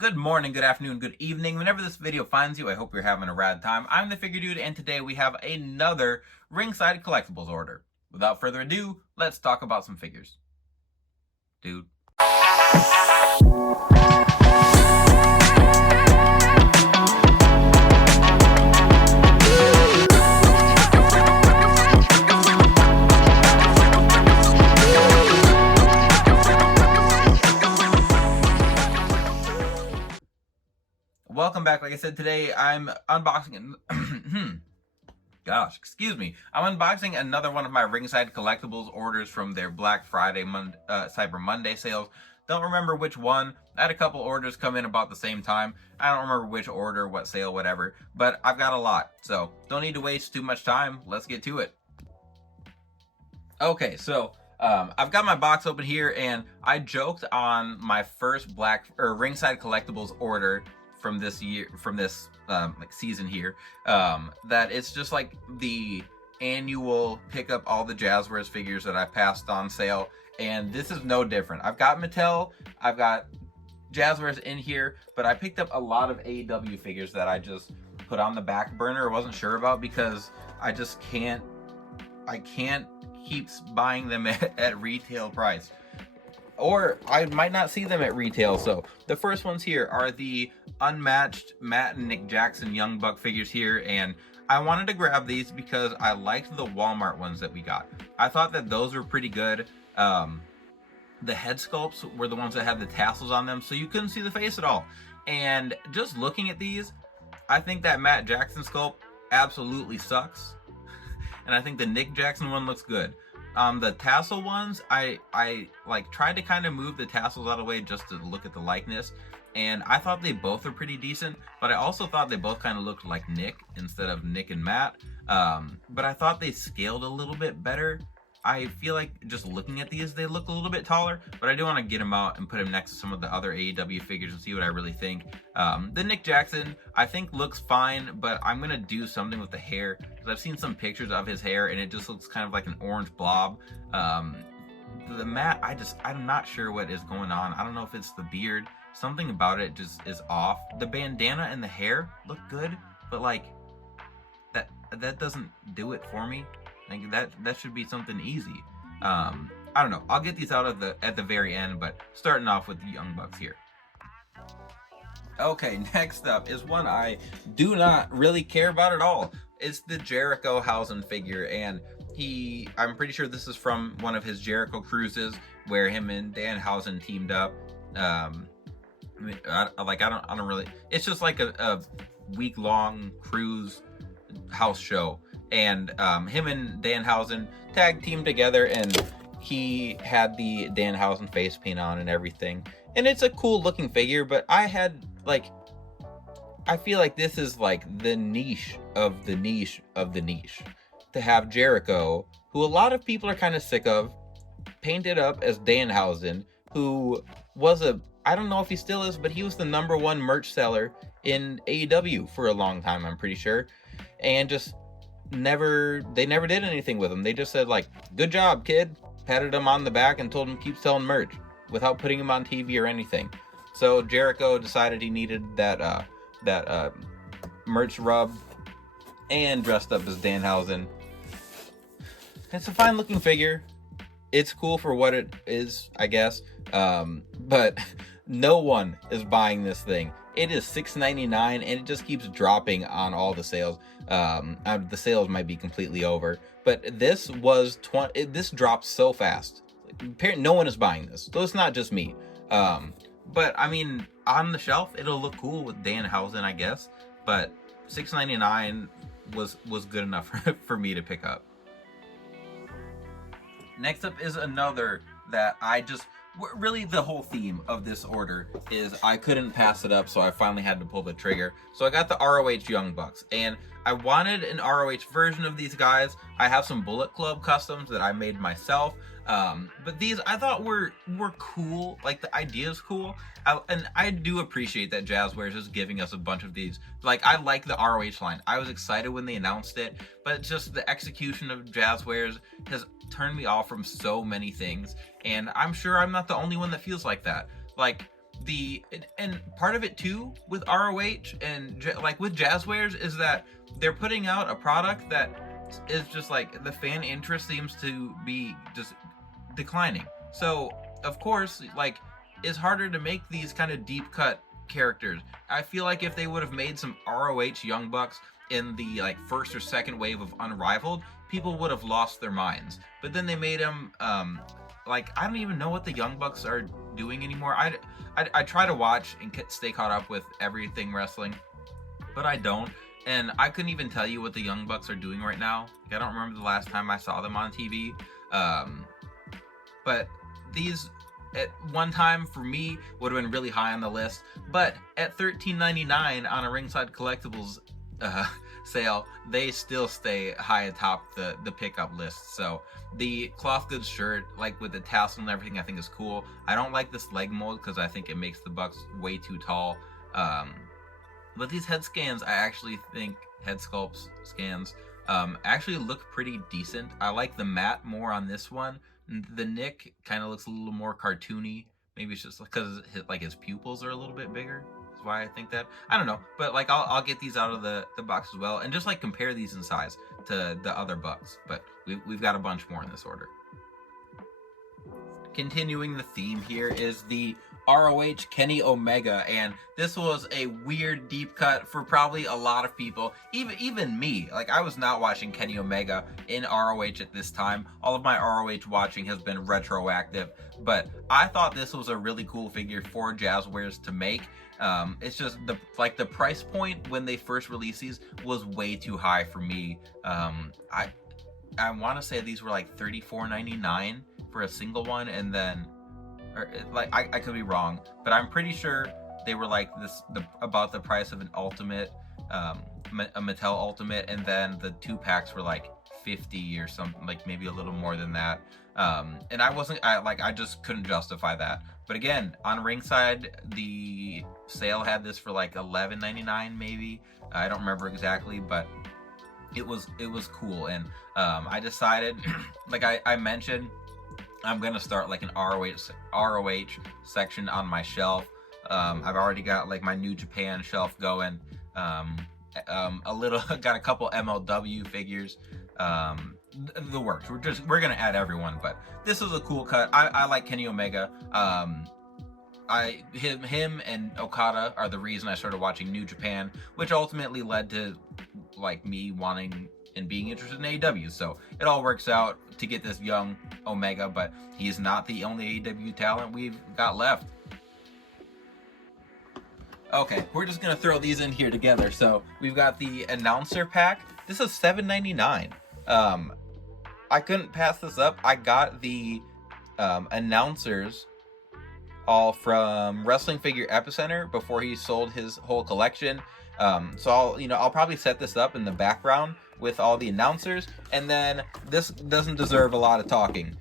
Good morning, good afternoon, good evening. Whenever this video finds you, I hope you're having a rad time. I'm the Figure Dude, and today we have another Ringside Collectibles order. Without further ado, let's talk about some figures. Dude. Welcome back. Like I said, today I'm unboxing I'm unboxing another one of my Ringside Collectibles orders from their Black Friday, Cyber Monday sales. Don't remember which one. I had a couple orders come in about the same time. I don't remember which order, what sale, whatever. But I've got a lot, so don't need to waste too much time. Let's get to it. Okay, so I've got my box open here, and I joked on my first Ringside Collectibles order from this year, like season here, that it's just like the annual pick up all the Jazzwares figures that I passed on sale, and this is no different. I've got Mattel, I've got Jazzwares in here, but I picked up a lot of AEW figures that I just put on the back burner, wasn't sure about, because I just can't keep buying them at retail price, or I might not see them at retail. So the first ones here are the unmatched Matt and Nick Jackson Young Buck figures here, and I wanted to grab these because I liked the Walmart ones that we got. I thought that those were pretty good. The head sculpts were the ones that had the tassels on them, so you couldn't see the face at all. And just looking at these, I think that Matt Jackson sculpt absolutely sucks. And I think the Nick Jackson one looks good. The tassel ones, I like tried to kind of move the tassels out of the way just to look at the likeness, and I thought they both were pretty decent, but I also thought they both kind of looked like Nick instead of Nick and Matt. But I thought they scaled a little bit better. I feel like just looking at these, they look a little bit taller, but I do want to get them out and put them next to some of the other AEW figures and see what I really think. The Nick Jackson, I think looks fine, but I'm going to do something with the hair, because I've seen some pictures of his hair and it just looks kind of like an orange blob. The Matt, I'm not sure what is going on. I don't know if it's the beard. Something about it just is off. The bandana and the hair look good, but like that doesn't do it for me. Like that should be something easy. I don't know. I'll get these out at the very end, but starting off with the Young Bucks here. Okay, next up is one I do not really care about at all. It's the Jericho Housen figure, and I'm pretty sure this is from one of his Jericho cruises where him and Danhausen teamed up. I don't really. It's just like a week-long cruise house show. And him and Danhausen tag teamed together, and he had the Danhausen face paint on and everything. And it's a cool looking figure, but I feel like this is like the niche of the niche of the niche. To have Jericho, who a lot of people are kind of sick of, painted up as Danhausen, who was I don't know if he still is, but he was the #1 merch seller in AEW for a long time, I'm pretty sure. And just they never did anything with him. They just said like, good job, kid, patted him on the back and told him keep selling merch without putting him on TV or anything. So Jericho decided he needed that merch rub and dressed up as Danhausen. It's a fine looking figure. It's cool for what it is, I guess. But no one is buying this thing. It is $6.99, and it just keeps dropping on all the sales. The sales might be completely over, but this dropped so fast. No one is buying this, so it's not just me. But I mean, on the shelf, it'll look cool with Danhausen, I guess. But $6.99 was good enough for me to pick up. Next up is another that really the whole theme of this order is I couldn't pass it up, so I finally had to pull the trigger. So I got the ROH Young Bucks, and I wanted an ROH version of these guys. I have some Bullet Club customs that I made myself, but these I thought were cool. Like, the idea is cool, and I do appreciate that Jazzwares is giving us a bunch of these. Like, I like the ROH line. I was excited when they announced it, but just the execution of Jazzwares has turned me off from so many things, and I'm sure I'm not the only one that feels like that. Like, and part of it too with ROH and like with Jazzwares is that they're putting out a product that is just like the fan interest seems to be just declining. So of course, like, it's harder to make these kind of deep cut characters. I feel like if they would have made some ROH Young Bucks in the like first or second wave of Unrivaled, people would have lost their minds. But then they made them like, I don't even know what the Young Bucks are doing anymore. I try to watch and stay caught up with everything wrestling, but I don't. And I couldn't even tell you what the Young Bucks are doing right now. I don't remember the last time I saw them on TV. But these, at one time for me, would have been really high on the list. But at $13.99 on a Ringside Collectibles sale, they still stay high atop the pickup list. So the cloth goods shirt, like with the tassel and everything, I think is cool. I don't like this leg mold because I think it makes the Bucks way too tall. But these head scans, I actually think head sculpts scans actually look pretty decent. I like the matte more on this one. The Nick kind of looks a little more cartoony. Maybe it's just because his pupils are a little bit bigger. That's why I think that. I don't know, but like I'll get these out of the box as well, and just like compare these in size to the other Bucks. But we've got a bunch more in this order. Continuing the theme here is the ROH Kenny Omega, and this was a weird deep cut for probably a lot of people, even me. Like, I was not watching Kenny Omega in ROH at this time. All of my ROH watching has been retroactive, but I thought this was a really cool figure for Jazzwares to make. It's just the price point when they first released these was way too high for me. I want to say these were like $34.99 for a single one, and then, or like I could be wrong, but I'm pretty sure they were like about the price of an Ultimate, a Mattel Ultimate, and then the 2-packs were like 50 or something, like maybe a little more than that. And I just couldn't justify that. But again, on Ringside, the sale had this for like $11.99 maybe. I don't remember exactly, but it was cool. And I decided, like I mentioned, I'm gonna start like an ROH section on my shelf. I've already got like my New Japan shelf going. Got a couple MLW figures. The works. We're gonna add everyone, but this is a cool cut. I like Kenny Omega. Him and Okada are the reason I started watching New Japan, which ultimately led to like me wanting and being interested in AEW. So it all works out to get this young Omega, but he is not the only AEW talent we've got left. Okay, we're just gonna throw these in here together. So we've got the announcer pack. This is $7.99. I couldn't pass this up. I got the announcers all from Wrestling Figure Epicenter before he sold his whole collection. So I'll probably set this up in the background with all the announcers, and then this doesn't deserve a lot of talking.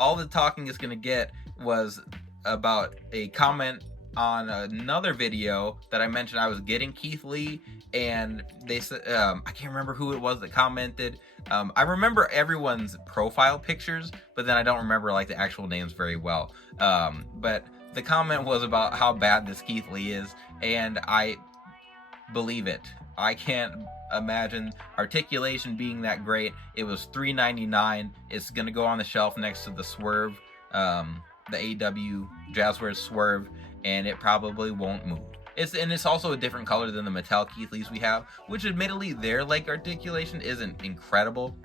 All the talking is gonna get was about a comment on another video that I mentioned I was getting Keith Lee, and they said, I can't remember who it was that commented. I remember everyone's profile pictures, but then I don't remember like the actual names very well. But the comment was about how bad this Keith Lee is, and I believe it. I can't imagine articulation being that great. It was $3.99. It's gonna go on the shelf next to the Swerve, the AEW Jazzwares Swerve, and it probably won't move. It's also a different color than the Mattel Keith Lees we have, which admittedly their leg articulation isn't incredible,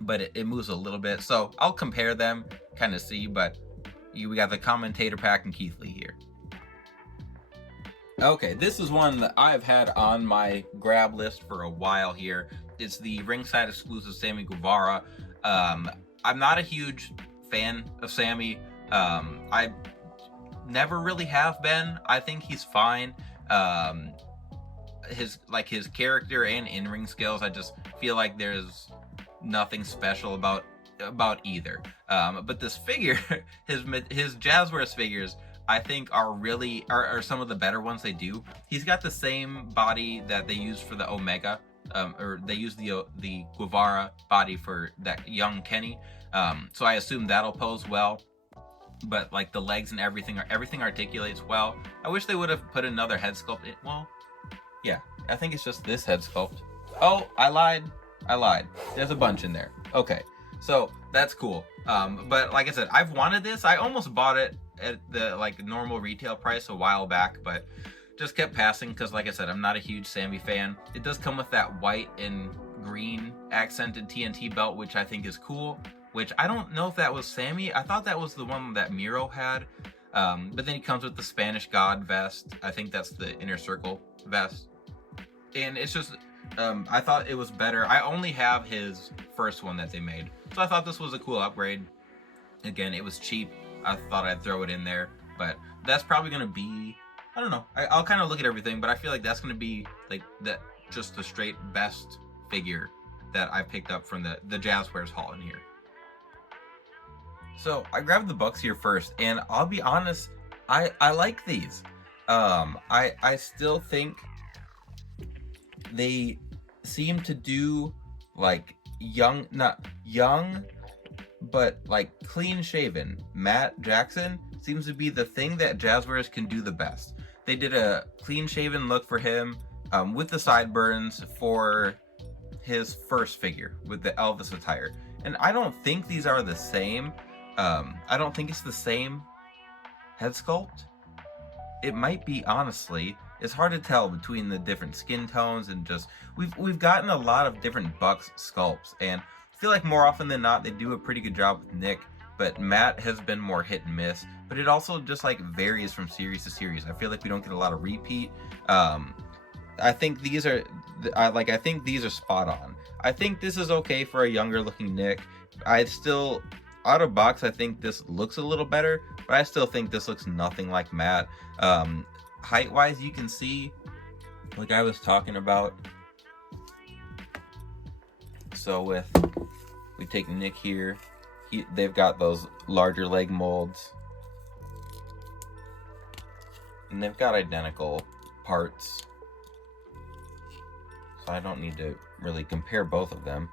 but it moves a little bit. So I'll compare them, kind of see, but we got the commentator pack and Keith Lee here. Okay, this is one that I've had on my grab list for a while here. It's the Ringside exclusive Sammy Guevara. I'm not a huge fan of Sammy. I never really have been. I think he's fine. His character and in-ring skills, I just feel like there's nothing special about either. But this figure, his Jazzwares figures, I think are some of the better ones they do. He's got the same body that they used for the Omega, or they used the Guevara body for that young Kenny. So I assume that'll pose well. but like the legs and everything articulates well. I wish they would have put another head sculpt in. Well, yeah, I think it's just this head sculpt. Oh, I lied. There's a bunch in there. Okay, so that's cool. But like I said, I've wanted this. I almost bought it at the like normal retail price a while back, but just kept passing because, like I said, I'm not a huge Sammy fan. It does come with that white and green accented TNT belt, which I think is cool. Which I don't know if that was Sammy. I thought that was the one that Miro had. But then he comes with the Spanish God vest. I think that's the Inner Circle vest. And it's just, I thought it was better. I only have his first one that they made. So I thought this was a cool upgrade. Again, it was cheap. I thought I'd throw it in there. But that's probably going to be, I don't know. I'll kind of look at everything, but I feel like that's going to be like just the straight best figure that I picked up from the Jazzwares haul in here. So I grabbed the Bucks here first, and I'll be honest, I like these. I still think they seem to do like not young, but like clean shaven. Matt Jackson seems to be the thing that Jazzwares can do the best. They did a clean shaven look for him with the sideburns for his first figure with the Elvis attire. And I don't think these are the same. I don't think it's the same head sculpt. It might be, honestly. It's hard to tell between the different skin tones, and just we've gotten a lot of different Bucks sculpts, and I feel like more often than not they do a pretty good job with Nick, but Matt has been more hit and miss. But it also just like varies from series to series. I feel like we don't get a lot of repeat. I think these are I think these are spot on. I think this is okay for a younger looking Nick. I still, out of box, I think this looks a little better, but I still think this looks nothing like Matt. Height wise, you can see, like I was talking about. So we take Nick here, they've got those larger leg molds, and they've got identical parts, so I don't need to really compare both of them.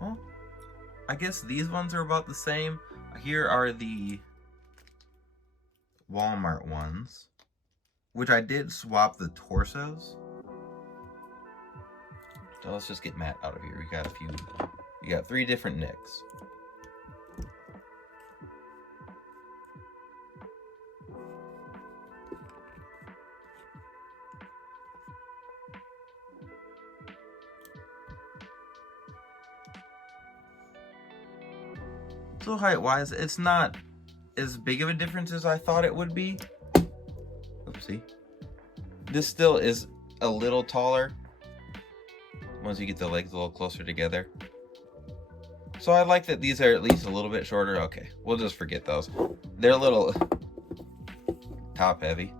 Well, I guess these ones are about the same. Here are the Walmart ones, which I did swap the torsos. So let's just get Matt out of here. We got 3 different Nicks. So height-wise, it's not as big of a difference as I thought it would be. Oopsie. This still is a little taller once you get the legs a little closer together. So I like that these are at least a little bit shorter. Okay, we'll just forget those. They're a little top heavy,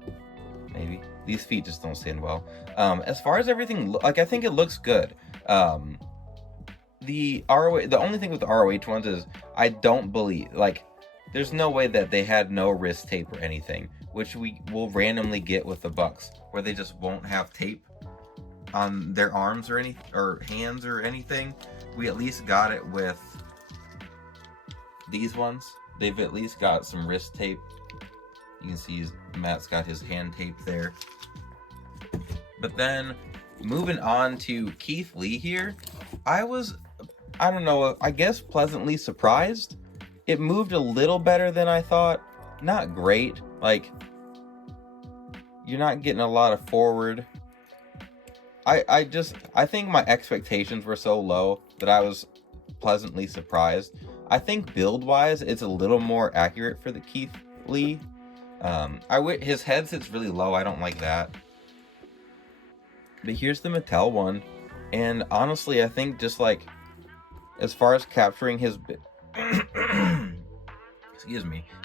maybe. These feet just don't stand well. As far as everything, like, I think it looks good. The only thing with the ROH ones is I don't believe, like, there's no way that they had no wrist tape or anything, which we will randomly get with the Bucks, where they just won't have tape on their arms or hands or anything. We at least got it with these ones. They've at least got some wrist tape. You can see Matt's got his hand tape there. But then moving on to Keith Lee here, I don't know, I guess pleasantly surprised. It moved a little better than I thought. Not great. Like, you're not getting a lot of forward. I think my expectations were so low that I was pleasantly surprised. I think build-wise, it's a little more accurate for the Keith Lee. His head sits really low. I don't like that. But here's the Mattel one. And honestly, I think just like, as far as capturing his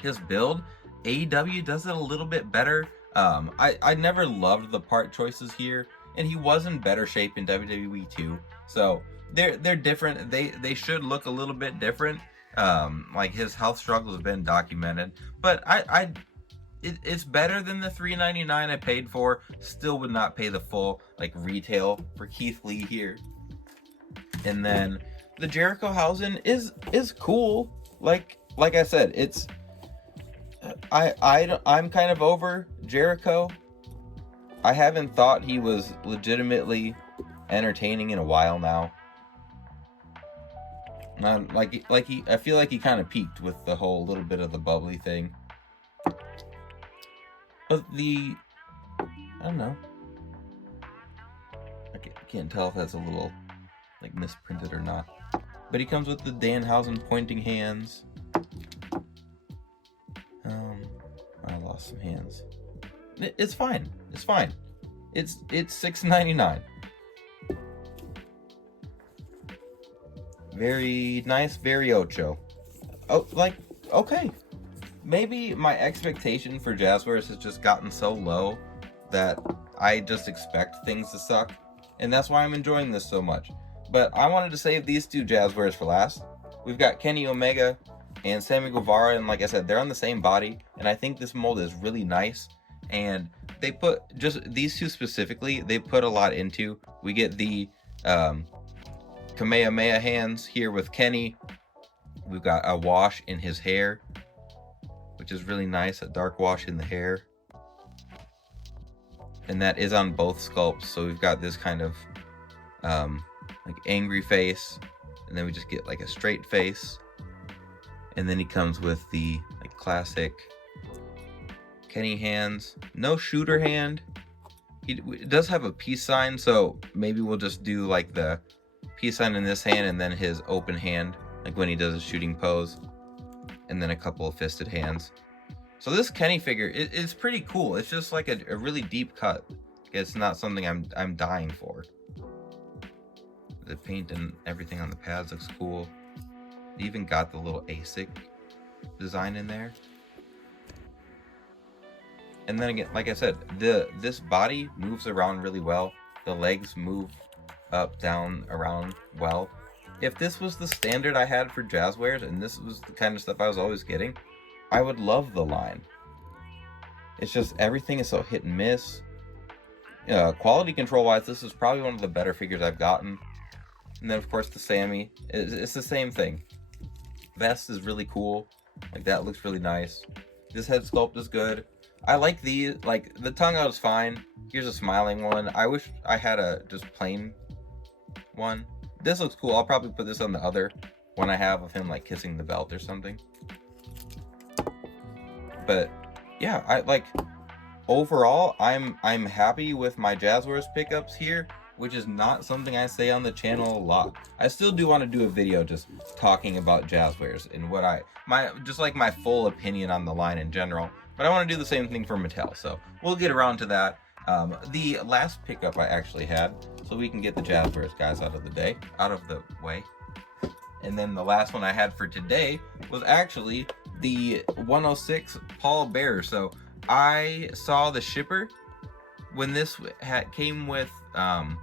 his build, AEW does it a little bit better. I never loved the part choices here, and he was in better shape in WWE too. So they're different. They should look a little bit different. Like, his health struggles have been documented, but it's better than the $3.99 I paid for. Still would not pay the full like retail for Keith Lee here. And then the Jericho Housen is cool. Like I said, I'm kind of over Jericho. I haven't thought he was legitimately entertaining in a while now. I feel like he kind of peaked with the whole little bit of the bubbly thing. But I don't know. I can't tell if that's a little like misprinted or not. But he comes with the Danhausen pointing hands. I lost some hands. It's fine. It's fine. It's $6.99. Very nice, very ocho. Oh, like, okay. Maybe my expectation for Jazzwares has just gotten so low that I just expect things to suck. And that's why I'm enjoying this so much. But I wanted to save these two Jazzwares for last. We've got Kenny Omega and Sammy Guevara, and like I said, they're on the same body, and I think this mold is really nice. And they put, just these two specifically, they put a lot into. We get the Kamehameha hands here with Kenny. We've got a wash in his hair, which is really nice, a dark wash in the hair. And that is on both sculpts, so we've got this kind of like angry face, and then we just get like a straight face. And then he comes with the like classic Kenny hands. No shooter hand. He does have a peace sign, so maybe we'll just do like the peace sign in this hand and then his open hand, like when he does a shooting pose, and then a couple of fisted hands. So this Kenny figure is pretty cool. It's just like a really deep cut. It's not something I'm dying for. The paint and everything on the pads looks cool. They even got the little ASIC design in there. And then again, like I said, this body moves around really well. The legs move up, down, around well. If this was the standard I had for Jazzwares, and this was the kind of stuff I was always getting, I would love the line. It's just everything is so hit and miss. Quality control wise, this is probably one of the better figures I've gotten. And then of course the Sammy, it's the same thing. Vest is really cool. Like that looks really nice. This head sculpt is good. I like these, like the tongue out is fine. Here's a smiling one. I wish I had a just plain one. This looks cool. I'll probably put this on the other one I have of him like kissing the belt or something. But yeah, I like overall I'm happy with my Jazzwares pickups here, which is not something I say on the channel a lot. I still do want to do a video just talking about Jazzwares and what just like my full opinion on the line in general. But I want to do the same thing for Mattel, so we'll get around to that. The last pickup I actually had, so we can get the Jazzwares guys out of the way. And then the last one I had for today was actually the 106 Paul Bearer. So I saw the shipper when this came with well,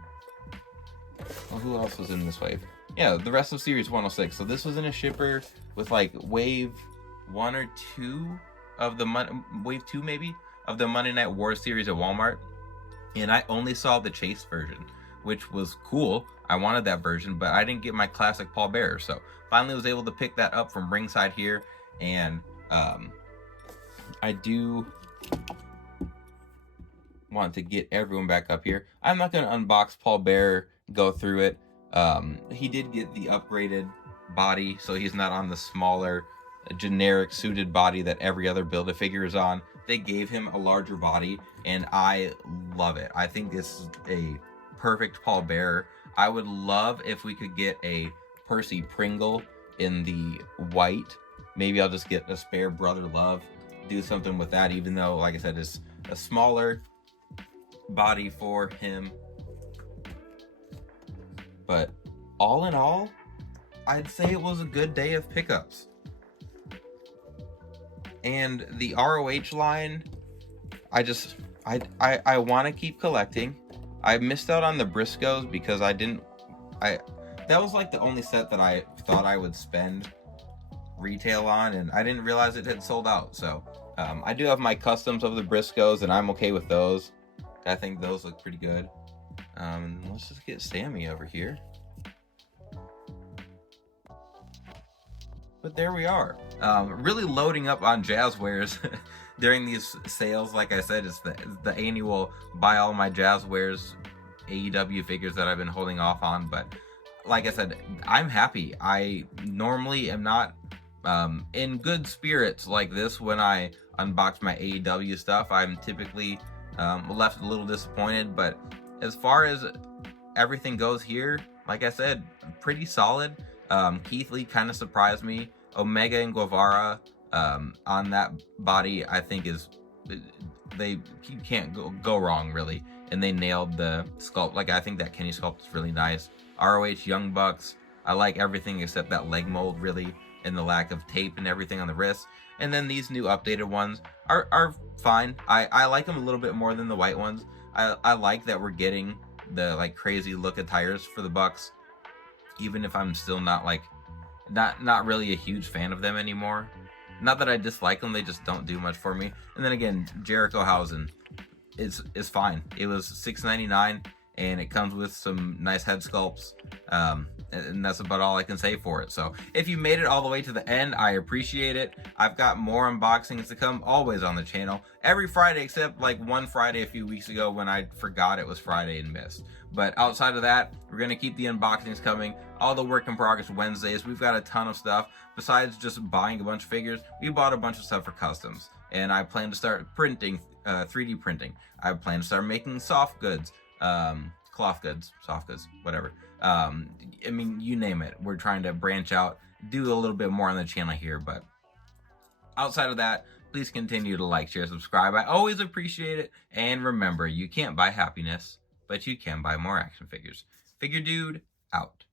who else was in this wave? Yeah, the rest of series 106. So this was in a shipper with like wave 1 or 2 of the wave 2 maybe of the Monday Night War series at Walmart, and I only saw the chase version, which was cool. I wanted that version, but I didn't get my classic Paul Bearer, so finally was able to pick that up from Ringside here. And I do want to get everyone back up here. I'm not going to unbox Paul Bearer, go through it. He did get the upgraded body, so he's not on the smaller generic suited body that every other Build-A-Figure is on. They gave him a larger body, and I love it. I think this is a perfect Paul Bearer. I would love if we could get a Percy Pringle in the white. Maybe I'll just get a spare Brother Love, do something with that, even though, like I said, it's a smaller body for him. But all in all, I'd say it was a good day of pickups. And the ROH line, I want to keep collecting. I missed out on the Briscoes because that was like the only set that I thought I would spend retail on, and I didn't realize it had sold out. So I do have my customs of the Briscoes, and I'm okay with those. I think those look pretty good. Let's just get Sammy over here. But there we are. Really loading up on Jazzwares during these sales. Like I said, it's the annual buy all my Jazzwares AEW figures that I've been holding off on. But like I said, I'm happy. I normally am not in good spirits like this when I unbox my AEW stuff. I'm typically left a little disappointed. But as far as everything goes here, like I said, pretty solid. Keith Lee kind of surprised me. Omega and Guevara on that body, I think you can't go wrong really, and they nailed the sculpt. Like, I think that Kenny sculpt is really nice. ROH Young Bucks, I like everything except that leg mold really, and the lack of tape and everything on the wrist. And then these new updated ones are fine. I like them a little bit more than the white ones. I like that we're getting the like crazy look attires for the Bucks, even if I'm still not really a huge fan of them anymore. Not that I dislike them, they just don't do much for me. And then again, Jerichohausen is fine. It was $6.99 and it comes with some nice head sculpts. And that's about all I can say for it. So if you made it all the way to the end, I appreciate it. I've got more unboxings to come, always on the channel. Every Friday, except like one Friday a few weeks ago when I forgot it was Friday and missed. But outside of that, we're going to keep the unboxings coming. All the work in progress Wednesdays. We've got a ton of stuff. Besides just buying a bunch of figures, we bought a bunch of stuff for customs. And I plan to start printing, 3D printing. I plan to start making soft goods, cloth goods, soft goods, whatever. I mean, you name it. We're trying to branch out, do a little bit more on the channel here. But outside of that, please continue to like, share, subscribe. I always appreciate it. And remember, you can't buy happiness, but you can buy more action figures. Figure Dude, out.